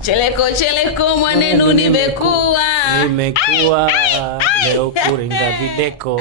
Cheleko mwanenu nimekuwa leo kuringa videko.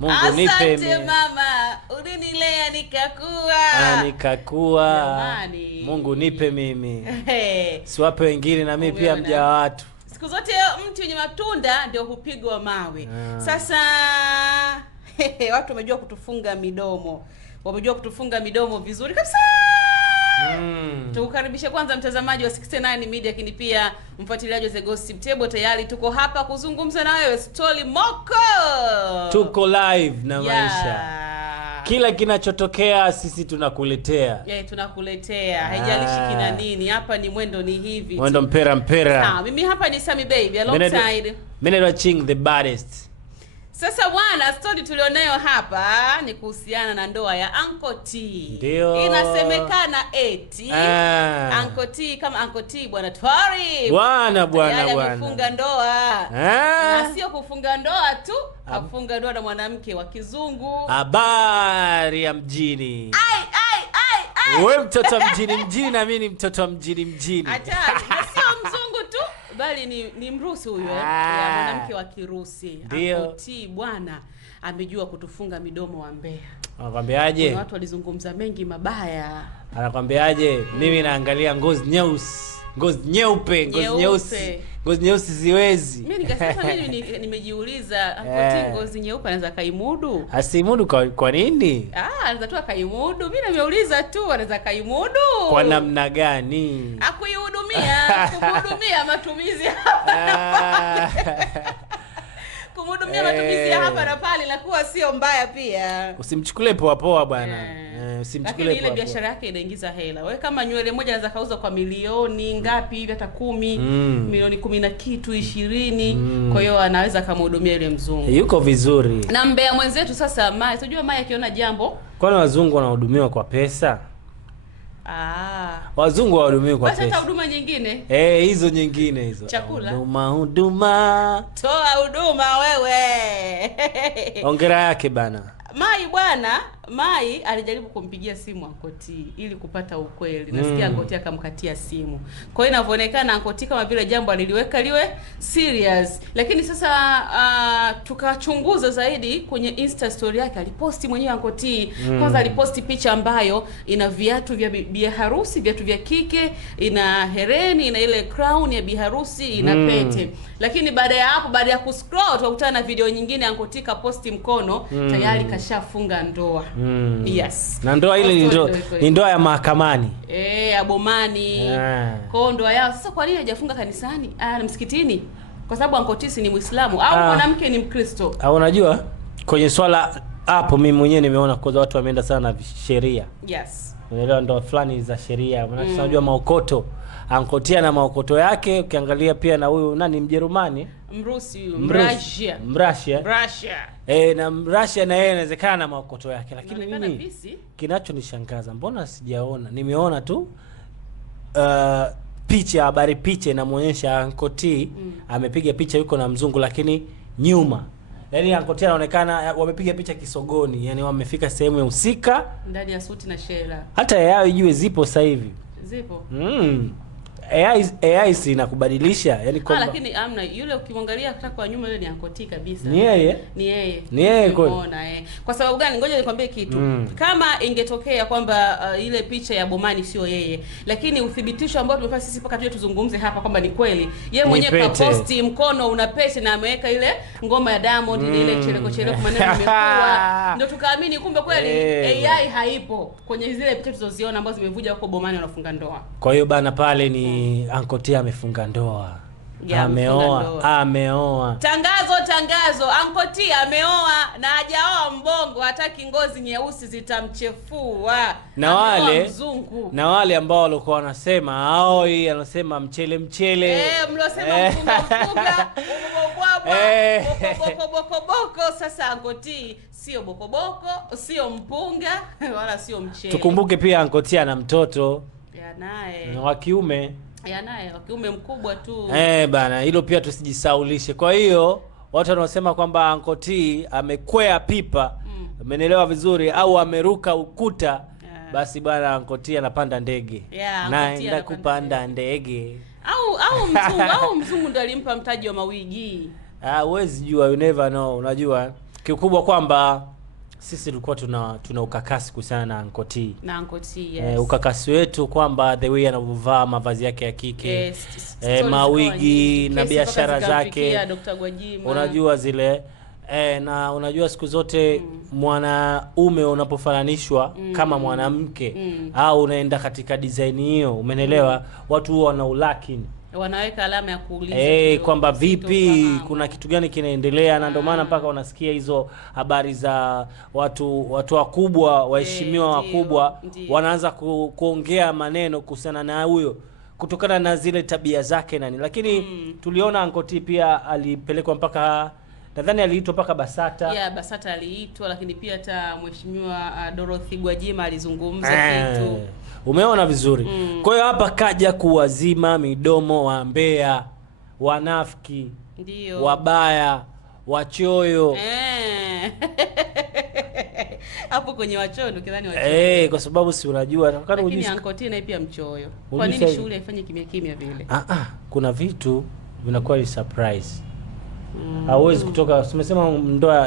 Mungu nipe asante mama, ulinilea nikakuwa. Jamani. Mungu nipe mimi. Siwape wengine na mimi pia mja wa watu. Siku zote mtu yenye matunda ndio hupigwa mawe. Sasa watu wamejua kutufunga midomo. Wamejua kutufunga midomo vizuri kabisa. Tukukaribisha kwanza mtazamaji wa 69 Media, lakini pia mfuatiliaji wa The Gossip Table. Tayari tuko hapa kuzungumza na wewe Story Moko. Tuko live na maisha. Kila kinachotokea sisi tunakuletea. Tunakuletea. Haijalishi kina nini. Hapa ni mwendo ni hivi. Mwendo mpera. Mimi hapa ni Sammy Baby alongside Menedwa Ching the baddest. Sasa bwana, story tulionayo hapa ni kuhusiana na ndoa ya Uncle T. Ndio. Inasemekana eti Uncle T kama Uncle T bwana Twari. Bwana. Amefunga ndoa. Na sio kufunga ndoa tu, afunga ndoa na mwanamke wa kizungu. Habari ya mjini. Ai. Wewe mtoto mjini na mimi ni mtoto mjini. Hatari. Sio mzungu tu, bali ni Mrusi huyo ya mwanamke wa Kirusi. Uncle T bwana amejua kutufunga midomo wa Mbeya. Anakwambiaje? Watu walizungumza mengi mabaya. Anakwambiaje? Mimi naangalia ngozi nyeusi, ngozi nyeupe, ngozi nyeusi. Ngozi nyeusi siwezi. Mimi nikasema mimi nimejiuliza Uncle T ngozi nyeupe anaweza kaimudu? Asimudu kwa nini? Anaweza tu akaimudu. Mimi nimeuliza tu anaweza kaimudu. Kwa namna gani? Kuhudumia matumizi hapa. Kumhudumia matumizi ya hapa na pale inakuwa sio mbaya pia. Usimchukulie poa bwana. Usimchukulie ile biashara yake inaingiza hela. Wewe kama nywele moja anaweza kauza kwa milioni ngapi hivi, hata 10, milioni 10 na kitu 20. Kwa hiyo anaweza kumhudumia yule mzungu. Yuko vizuri. Na Mbeya mwenzetu sasa unajua Maya akiona jambo. Kwani wazungu wanahudumiwa kwa pesa? Wazungu wahudumiwa kwa pesa. Basi hata huduma nyingine? Hizo nyingine hizo. Chakula. Huduma. Toa huduma wewe. Hongera yake bana. Mai alijaribu kumpigia simu Uncle T ili kupata ukweli. Nasikia Uncle T akamkatia simu. Kwa hiyo inavyoonekana Uncle T kama vile jambo aliliweka liwe serious. Lakini sasa tukachunguza zaidi kwenye Insta story yake. Aliposti mwenyewe Uncle T. Kwanza aliposti picha ambayo ina viatu vya biharusi, viatu vya kike, ina hereni, ina ile crown ya biharusi, ina pete. Lakini baada ya hapo, baada ya kuscroll tukakutana na video nyingine Uncle T kaposti mkono, tayari kashafunga ndoa. Yes. Na ndoa ile ni ndoa ya mahakamani. Ya bomani. Kwa ndoa yao sasa, kwa nini hajafunga kanisani? Msikitini. Kwa sababu Uncle T ni Muislamu au mwanamke ni Mkristo. Unajua kwenye swala hapo mimi mwenyewe nimeona kwa watu wameenda sana na sheria. Yes. Unaelewa ndoa fulani za sheria. Maana tunajua maokoto. Uncle T na maokoto yake, ukiangalia pia na huyu nani Mjerumani? Mrusi, Mrussia. Na Mrussia na yeye inawezekana na maokoto yake, lakini mimi kinachonishangaza mbona sijaona? Nimeona tu picha inamuonyesha Uncle T amepiga picha yuko na mzungu, lakini nyuma yaani Uncle T anaonekana wamepiga picha kisogoni, yani wamefika sehemu ya usika ndani ya suti na shela. Hata yao ijue zipo sasa hivi. Zipo. AI si inakubadilisha yani kwamba lakini amna yule ukimwangalia hata kwa nyuma yule ni Uncle T kabisa. Ni yeye unaona Kwa sababu gani? Ngoja nikwambie kitu. Kama ingetokea kwamba ile picha ya bomani sio yeye, lakini uthibitisho ambao tumefanya sisi mpaka tuje tuzungumze hapa kwamba ni kweli yeye mwenyewe kaposti mkono una pete na ameweka ile ngoma ya Diamond ile cheleko maneno imekuwa, ndio tukaamini kumbe kweli AI haipo kwenye zile picha tulizoziona ambazo zimevuja huko bomani wanafunga ndoa. Kwa hiyo bana pale ni Uncle T amefunga ndoa. Ameoa. Tangazo, Uncle T ameoa na hajaoa mbongo, hataki ngozi nyeusi zitamchefua. Na wale ambao walikuwa wanasema anasema mchele. Mlosema mfunga boko. Sasa Uncle T sio boko, sio mpunga wala sio mchele. Tukumbuke pia Uncle T ana mtoto. Naye wa kiume. Naye wa kiume mkubwa tu. Bana, hilo pia tusijisaulishe. Kwa hiyo watu wanaosema kwamba Uncle T amekwea pipa, umeelewa vizuri, au ameruka ukuta, basi bwana Ankoti anapanda ndege. Naenda kupanda ndege. Au mzungu ndo alimpa mtaji wa mawigi. Huwezi jua, you never know. Unajua kikubwa kwamba sisi tulikuwa tuna ukakasi kuhusiana na Ankoti. Yes. Ukakasi wetu kwamba the way anavaa mavazi yake ya kike. Yes. Mawigi na biashara zake. Dr. Gwajima. Unajua zile na unajua siku zote mwanaume unapofananishwa kama mwanamke au unaenda katika design hiyo, umenelewa, watu huwa wana ulakini, wanaweka alama ya kuuliza kwamba vipi, kuna kitu gani kinaendelea, na ndio maana mpaka unasikia hizo habari za watu wakubwa, waheshimiwa wakubwa wanaanza kuongea maneno kuhusiana na huyo kutokana na zile tabia zake nani. Lakini tuliona Ankoti pia alipelekwa mpaka, nadhani aliitwa mpaka Basata. Basata aliitwa, lakini pia hata mheshimiwa Dorothy Gwajima alizungumza kitu. Umeona vizuri. Kwa hiyo hapa kaja kuwazima midomo wa mbea, wanafiki, ndio wabaya, wachoyo. Hapo kwenye wachoyo ndio kidhani wachoyo. Kwa sababu si unajua nataka ujue Ankoti naye pia mchoyo. Kwa nini shule haifanye kimya vile? Kuna vitu vinakuwa ni surprise. Hauwezi kutoka, tumesema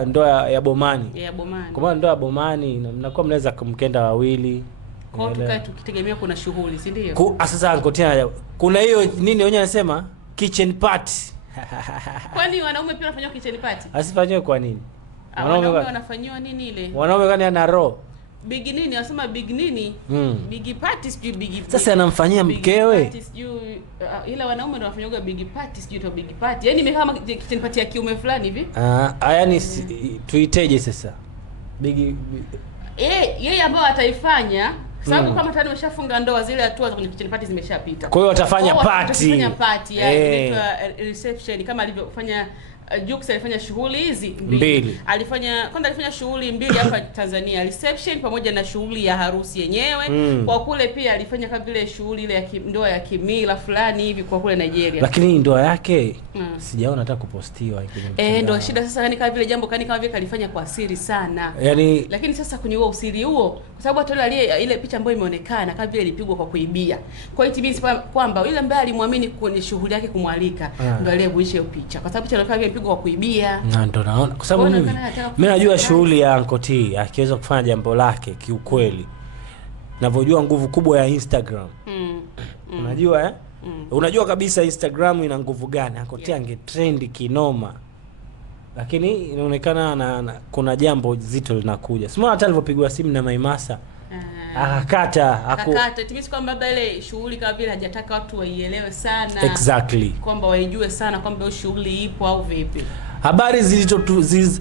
ndoa ya bomani. Kwa maana ndoa ya bomani mnakuwa mnaweza kumkenda wawili. Kwa hiyo tukae tukitegemea kuna shughuli, si ndio? Sasa Ankoti kuna hiyo nini wenyewe anasema kitchen party. Kwani wanaume pia wanafanywa kitchen party? Asifanywe kwa nini? Wanaume wanafanywa nini ile? Wanaume gani ana roho? Big nini? Wasema big nini? Big party sijui big. Sasa anamfanyia mkewe. Party sijui ila wanaume ndio wanafanywa big party sijui to big party. Yaani imekaa kama kitchen party ya kiume fulani hivi. Yaani tuiteje sasa? Big yeye ambao ataifanya sababu kama tayari umeshafunga ndoa, zile hatua za kwenye kitchen party zimeshapita. Kwa hiyo watafanya party inaitwa reception, kama alivyofanya Jux. Alifanya shughuli hizi mbili. Alifanya shughuli mbili hapa Tanzania, reception pamoja na shughuli ya harusi yenyewe. Kwa kule pia alifanya kama vile shughuli ile ya ndoa ya kimila fulani hivi kwa kule Nigeria. Lakini ndoa yake sijaona hata kupostiwa kwenye ndio shida sasa, kama vile jambo kama vile kalifanya kwa siri sana. Lakini sasa kwenye huo usiri huo, kwa sababu hata ile picha ambayo imeonekana kama vile ilipigwa kwa kuibia. Kwa hiyo tibisi kwamba yule ambaye alimwamini kwenye shughuli yake kumwalika ndio aliyebuisha hiyo picha, kwa sababu picha ilikuwa kwa kuibia. Na ndo naona kwa sababu mimi najua shughuli ya Ankoti akiweza kufanya jambo lake kiukweli. Ninavyojua nguvu kubwa ya Instagram. Unajua unajua kabisa Instagram ina nguvu gani. Ankoti angetrend kinoma. Lakini inaonekana kuna jambo zito linakuja. Sima hata alipopigwa simu na Maimasa akakata tibisi kwamba baba ile shughuli kama vile hajataka watu waielewe sana. Exactly. Kwamba waijue sana kwamba hiyo shughuli ipo au vipi. Habari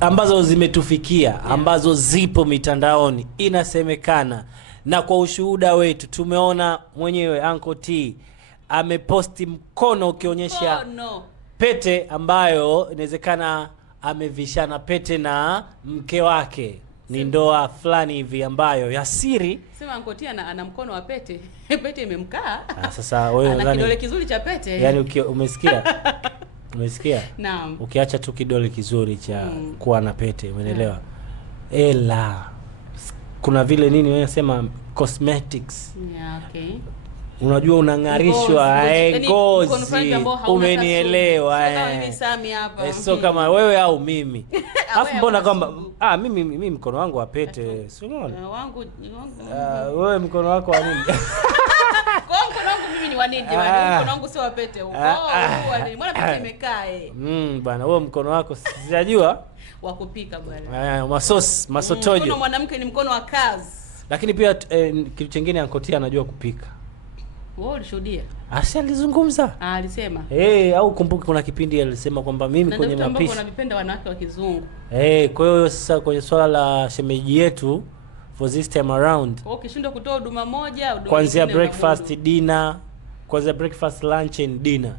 ambazo zimetufikia ambazo zipo mitandaoni, inasemekana na kwa ushuhuda wetu tumeona mwenyewe Ankoti ameposti mkono ukionyesha pete ambayo inawezekana amevishana pete na mke wake. Ni ndoa fulani hivi ambayo ya siri. Sema Ankoti ana mkono wa pete. Pete imemkaa. Sasa wewe ana kidole kizuri cha pete. Yaani umesikia? Umesikia? Naam. Ukiacha tu kidole kizuri cha kuwa na pete, umeelewa? Kuna vile nini wewe unasema cosmetics. Okay. Unajua unang'arishwa ngozi. Umenielewa sio kama wewe au mimi. Alafu mbona kwamba mimi mkono wangu wa pete, sio unaona? Wewe mkono wako wa nini? Kwa mkono wangu mimi ni wa nini jamani? Mkono wangu sio wa pete huko. Mbona pete imekaa bwana, wewe mkono wako sijajua wa kupika bwana. Masotojo. Mkono mwanamke ni mkono wa kazi. Lakini pia kitu kingine Ankoti anajua kupika. Wewe ulishuhudia? Alizungumza. Alisema. Au kumbuka kuna kipindi alisema kwamba mimi kwenye mapishi wanavipenda wanawake wa kizungu. Kwa hiyo sasa kwenye swala la shemeji yetu for this time around. Ukishindwa kutoa huduma moja, kuanzia breakfast, dinner, kuanzia breakfast, lunch and dinner.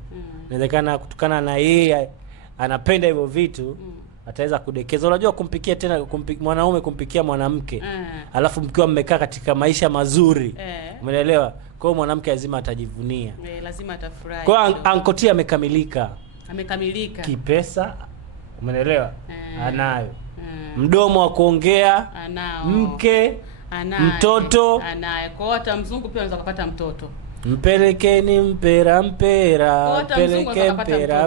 Inawezekana kutokana na yeye anapenda hivyo vitu, ataweza kudekeza. Unajua kumpikia tena mwanaume kumpikia mwanamke. Alafu mkiwa mmekaa katika maisha mazuri. Umeelewa? Kwa hiyo mwanamke lazima atajivunia. Lazima atafurahi. Kwa hiyo Ankoti amekamilika. Kipesa, umeelewa? Anayo. Mdomo wa kuongea, anao. Mke mtoto anaye. Kwa hata mzungu pia anaweza kupata mtoto. Mpelekeni mpera, mpeleke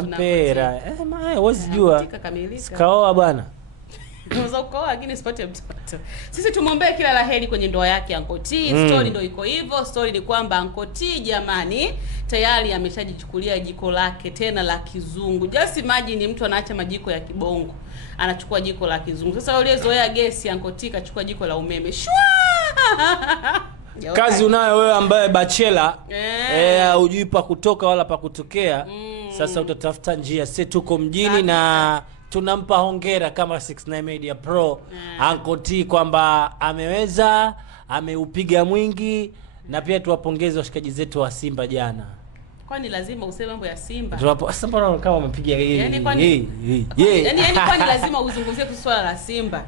mpera. Huwezi jua. Sikaoa bwana. Unaweza kuoa lakini sipate mtoto. Sisi tumwombee kila laheri kwenye ndoa yake Uncle T. Story ndio iko hivyo. Story ni kwamba Uncle T jamani tayari ameshajichukulia jiko lake tena la kizungu. Just imagine mtu anaacha majiko ya kibongo, anachukua jiko la kizungu. Sasa uliyezoea gesi Uncle T kachukua jiko la umeme. Shwa! Kazi unayo wewe ambaye bachela hujui pa kutoka wala pa kutokea. Sasa utatafuta njia. Sisi tuko mjini na tunampa hongera kama 69 Media Pro Uncle T kwamba ameupiga mwingi, na pia tuwapongeze washikaji zetu wa Simba jana. Kwani lazima useme mambo ya Simba? Simba kama wamepiga yani kwani lazima uzungumzie swala la Simba?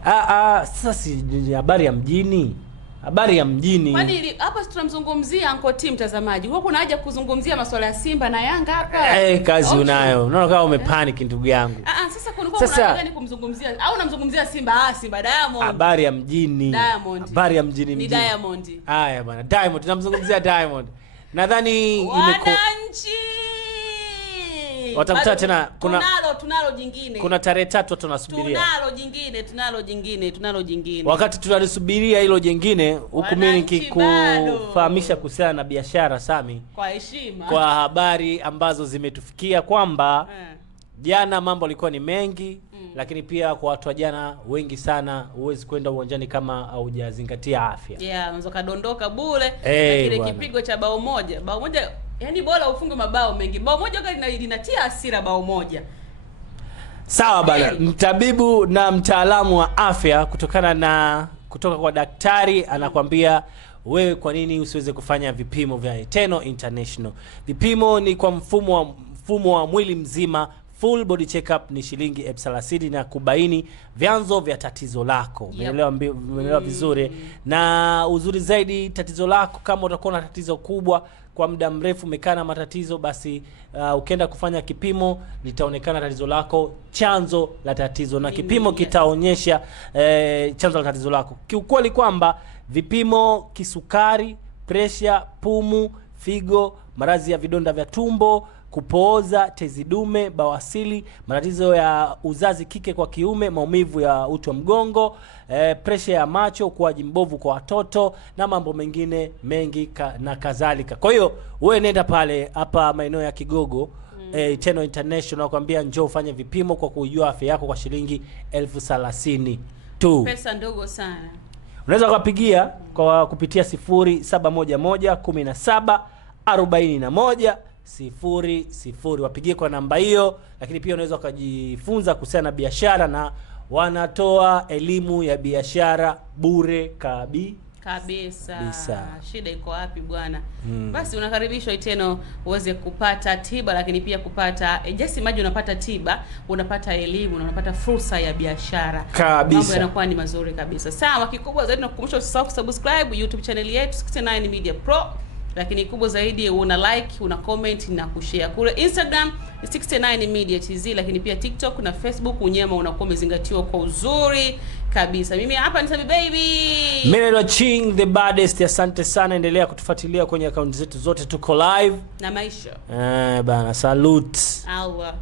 Sasa si habari ya mjini. Habari ya mjini. Kwani hapa tunamzungumzia Uncle T mtazamaji. Huko kuna haja kuzungumzia masuala ya Simba na Yanga hapa? Kazi unayo. Unaona kama umepanic ndugu yangu. Sasa kuna gani kumzungumzia? Au unamzungumzia Simba? Simba Diamond. Habari ya mjini. Diamond. Habari ya mjini. Ni Diamond. Haya bwana, Diamond tunamzungumzia Diamond. Nadhani wananchi watakuta tena tunalo jingine. Kuna tarehe 3 tunasubiria. Tunalo jingine. Wakati tunalisubiria hilo jingine, huku mimi nikikufahamisha kuhusiana na biashara Sami. Kwa heshima. Kwa habari ambazo zimetufikia kwamba jana mambo yalikuwa ni mengi, lakini pia kwa watu wa jana wengi sana huwezi kwenda uwanjani kama haujazingatia afya. Unaweza kadondoka bure, lakini kipigo cha bao moja yani bora ufunge mabao mengi. Bao moja linatia hasira bao moja. Sawa bana, mtabibu na mtaalamu wa afya kutoka kwa daktari anakuambia wewe kwa nini usiweze kufanya vipimo vya Eternal International. Vipimo ni kwa mfumo wa mwili mzima. Full body check-up ni shilingi 30,000 na kubaini vyanzo vya tatizo lako. Umeelewa vizuri. Na uzuri zaidi, tatizo lako kama utakuwa na tatizo kubwa kwa muda mrefu umekaa na matatizo, basi ukienda kufanya kipimo litaonekana tatizo lako, chanzo la tatizo, na kipimo kitaonyesha chanzo la tatizo lako. Kiukweli kwamba vipimo kisukari, pressure, pumu, figo, maradhi ya vidonda vya tumbo, kupooza, tezi dume, bawasili, matatizo ya uzazi kike kwa kiume, maumivu ya uti wa mgongo, pressure ya macho, ukuaji mbovu kwa watoto na mambo mengine mengi na kadhalika. Kwa hiyo wewe nenda pale hapa maeneo ya Kigogo, Eternal International nakwambia njoo ufanye vipimo kwa kujua afya yako kwa shilingi 30,000 tu. Pesa ndogo sana. Unaweza kupigia kwa kupitia 0711 17 41 00. Wapigie kwa namba hiyo, lakini pia unaweza kujifunza kuhusiana na biashara, na wanatoa elimu ya biashara bure kabisa. Shida iko wapi bwana? Basi unakaribishwa Eternal uweze kupata tiba, lakini pia kupata just imagine unapata tiba, unapata elimu na unapata fursa ya biashara kabisa. Mambo yanakuwa ni mazuri kabisa. Sawa, kikubwa zaidi nakukumbusha usisahau kusubscribe YouTube channel yetu 69 Media Pro. Lakini kubwa zaidi una like, una comment na kushare. Kule Instagram 69 Media TZ, lakini pia TikTok na Facebook unyema unakuwa umezingatiwa kwa uzuri kabisa. Mimi hapa ni Sabi Baby. Mimi ni Ching the baddest. Asante sana, endelea kutufuatilia kwenye account zetu zote, tuko live na maisha. Bana, salute. Allah.